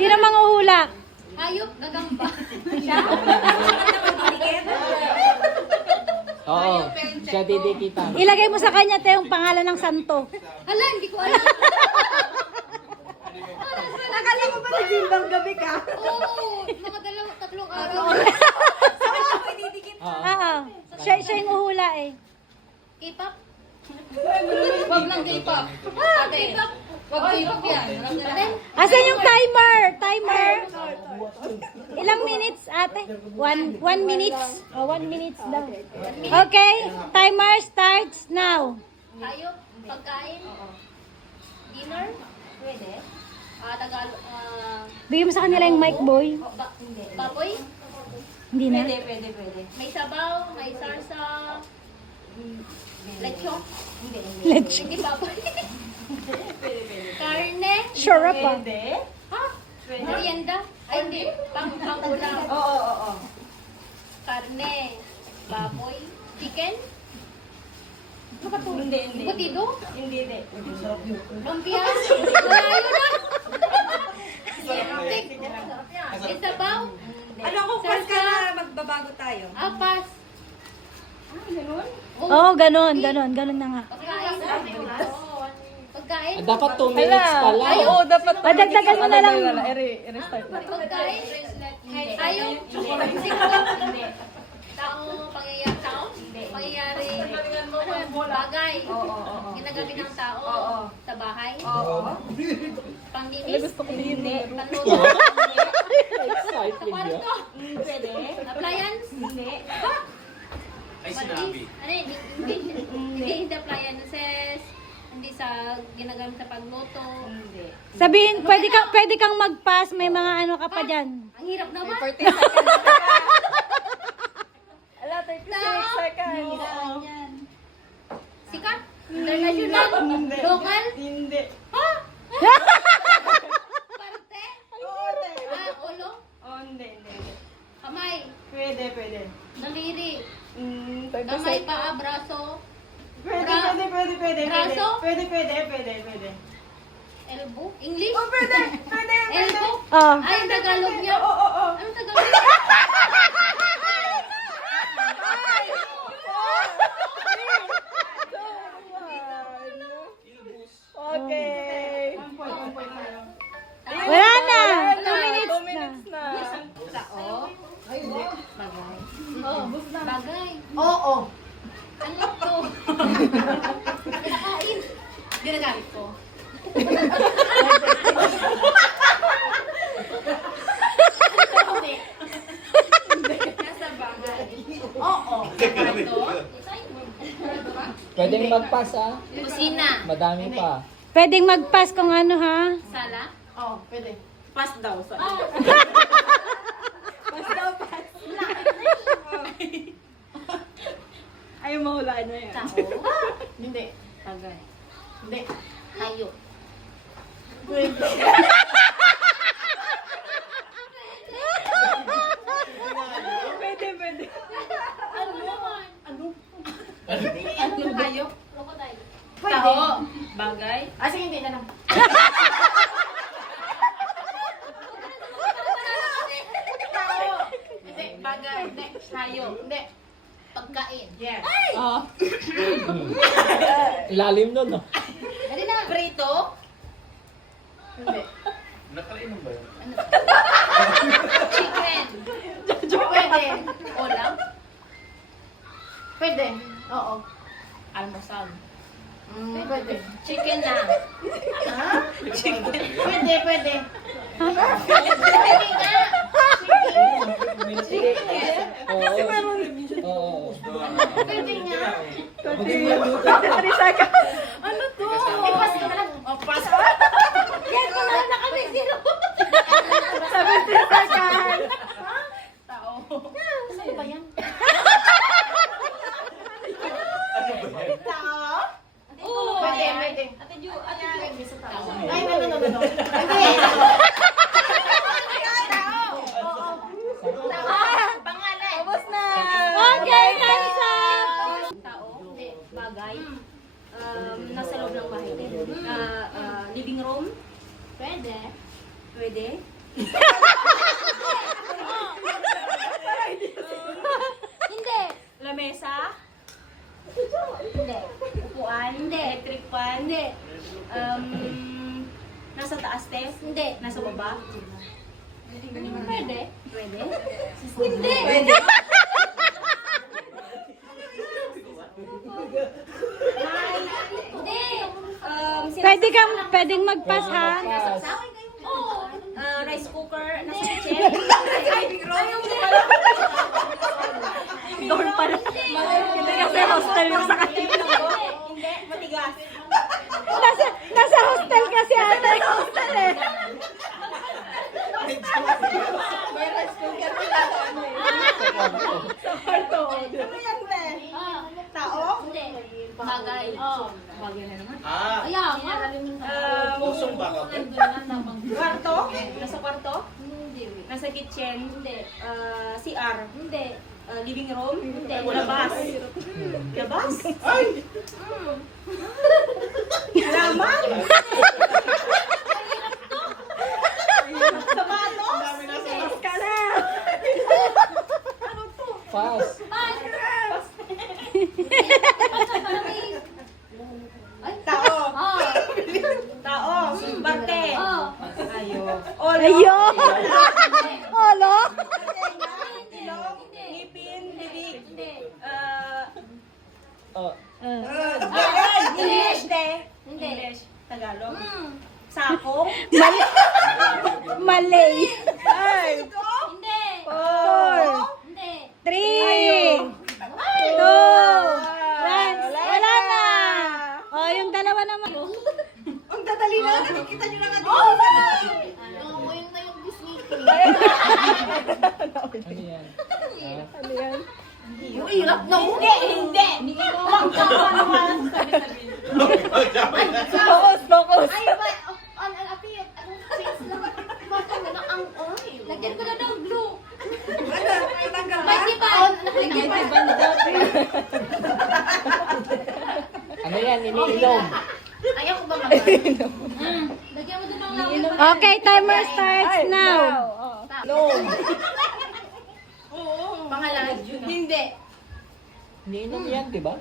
Sino manghuhula? Hayop, gagamba. Siya? Oo, siya didikitan. Ilagay mo sa kanya te yung pangalan ng santo. Hala, hindi ko alam. Akala mo ba nagsimbang gabi ka? Oo, mga tatlong araw. Oo. Siya yung uhula eh. K-pop? Wag lang K-pop. Ate, wag K-pop yan. Alam na natin. Asan yung timer? Timer? Ilang minutes ate? 1 minutes? Oh, 1 minutes daw. Okay, timer starts now. Hayop, pagkain, dinner, pwede. Tagalog, Bigyan mo sa kanila yung mic boy. baboy, Hindi na. Pwede. may sabaw, may sarsa, lechon, Lechon. hindi baboy. Karne, Sure up ah. ha? Merienda, ay hindi, pang-ulam. Oo. Karne, baboy, chicken, Hindi. butido, Hindi. lumpia, malayo na. May sabaw, Ano kung pas ka na magbabago tayo? apas. Oo, ganun na nga. Pagkain, Dapat 2 minutes pala. Oo, dapat. Padagdagan mo na lang. pagkain, ayaw, tao, pangyayari, bagay, ginagamit ng tao sa bahay, panglinis, panluto, sa Exciting yun. kwarto, appliance, Ay, sinabi. hindi appliances, hindi sa ginagamit sa pagluto. Sabihin, pwede kang mag-pass, may mga ano ka pa dyan. Ang hirap naman. Ala, 36 seconds. Sikat, international, local, Hindi. parte, Oo, ulo, Oh, hindi. kamay, Pwede. daliri, 30 kamay, seconds. paa, braso, Pwede. Braso? Pwede. elbow, English, Oh, pwede. elbow, Oh. ay, ang Tagalog niya. Oo. Anong Tagalog? Okay. Wala na. 2 2 minutes minutes na. na. Bagay. Oo. Ano to? Kinakain. Ginagamit ko. Nasa bagay. Oo. Ito? Pwedeng mag-pass ah. Kusina. Madami pa. Pwedeng mag-pass kung ano ha. Sala. Oo, pwede. Pass daw. Ayaw mahulaan na yan. Tao. Hindi. Tagay. Hindi. Hayop. Pwede. Ano naman? Anong hayop? Crocodile. Tao. Bagay. Sige, hindi na lang. Tao. Hindi. Bagay. Hindi. Hayop. Hindi. Pagkain. Yes. Ilalim nun, no? Dali na. Prito. Hindi. Nakainom ba yun? Chicken. Pwede. Ulam. Pwede. Oo. Almusal. Pwede. Chicken na. Pwede. Pwede nga. Oo. Oo. Pwede nga. Ano to? Ipas ka na lang. O, pass. Yan ko na lang kami. Zero. 70 seconds. Tao. Ano ba yan? Tao? Oo. Pwede. Ate Ju, may sa tao. Ay, no. Hindi. Pangalan. Ubus na. Okay, time's up. Tao. Hindi. Bagay. Nasa loob ng bahay din. Living room. Pwede. Hindi. Lamesa? Hindi. Upuan? Hindi. Electric fan? Hindi. Nasa taas, te? Hindi. Nasa baba? Pwede. Pwede? Hindi. Hindi. Pwedeng mag-pass ha. Rice cooker? Nasa kitchen? Door pala. Hindi kasi hostel yung sa kanila. Hindi, matigas. Nasa hostel kasi ate. Hostel eh. Ano yan, te? Tao? Bagay. Bagay na naman. Ah, Ayan, nga. pusong baka po. Kwarto? Nasa kwarto? Hindi. Nasa kitchen? Hindi. CR? Hindi. Living room? Hindi. Labas? Labas? Ay! Halaman? Sapatos? Dami na sa Ka na! Pass. Tao? Oh. Tao? Barte? Oh. Ayo. Olo? Ayun. Olo. Ilong? Ngipin? Bibig? Hindi. Oh, English, te? Hindi. English. Tagalog? Hmm. Sakong? Malay. Hindi. Hindi. 3, 2, 1. Wala na. Oh, yung dalawa naman. Ang dadali na. Nakikita nyo na nga dito. Ano yun na yung bisnito. ano yan? Ah, Uy, hirap na mo. Hindi. Huwag ka naman. Focus. Ay, ba? Ang apit. Anong face lang? Bakit na ang oil? Lagyan ko na ng glue. Natanggal May di ba? Lagyan pa. ano yan? Iniinom. Ayaw ko ba mag-inom? Lagyan mo din ng laway. Okay, timer starts now. Pangalan? Hindi. Iniinom yan, di ba?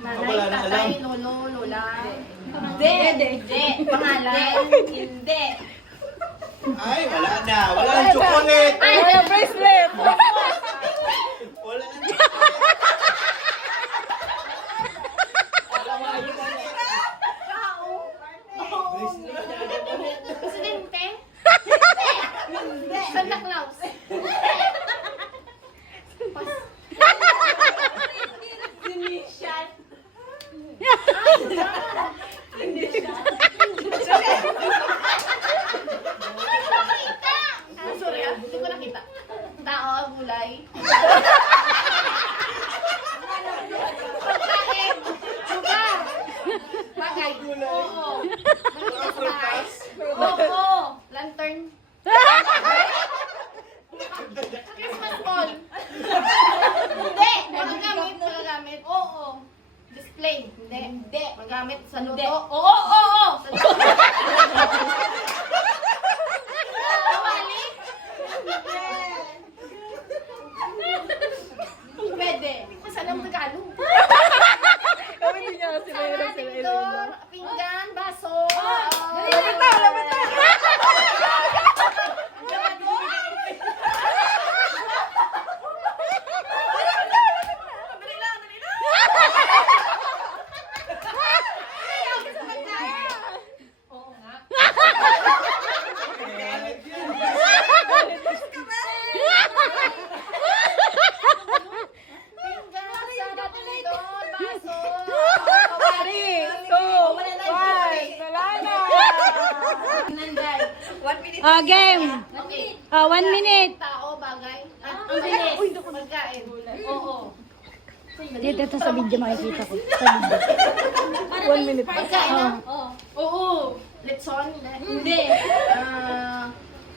Nanay, Wala na tatay, alam. lolo, lola. Hindi. Pangalan? Hindi. Ay, wala na. Wala ang chocolate. Ay, bracelet. Wala na. Presidente? Santa Claus? Initial. Sorry, hindi ko nakita. Tao, gulay. Pagkain. Lugar. Bagay. Oo. Maliit sa bahay. Oo. Lantern. Christmas ball. Hindi. Magagamit. Magagamit. Oo. Display. Hindi. Hindi. Magamit sa luto. Oo. Oo. Sa luto. Kawali. Pwede. Saan ang Tagalog? Sana, tinidor, pinggan, baso. Lapit na, lapit na. Oh, game. Okay. Oh, 1 minute. Tao, bagay. Ang bilis. Pagkain. Oo. Dito sa video makikita ko. Sa video. 1 minute. Pagkain na? Oo. Letson? Hindi.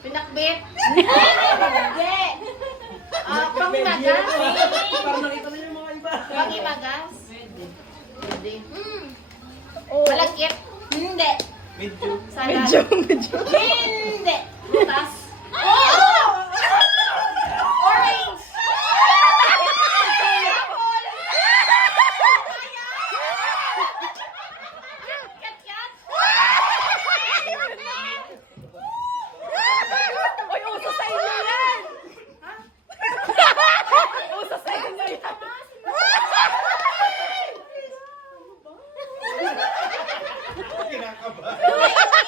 Pinakbit? Hindi. Pangmagas? Pangimagas? Pwede. Malagkit? Hindi. Medyo. Salad? Hindi. kinakabahan.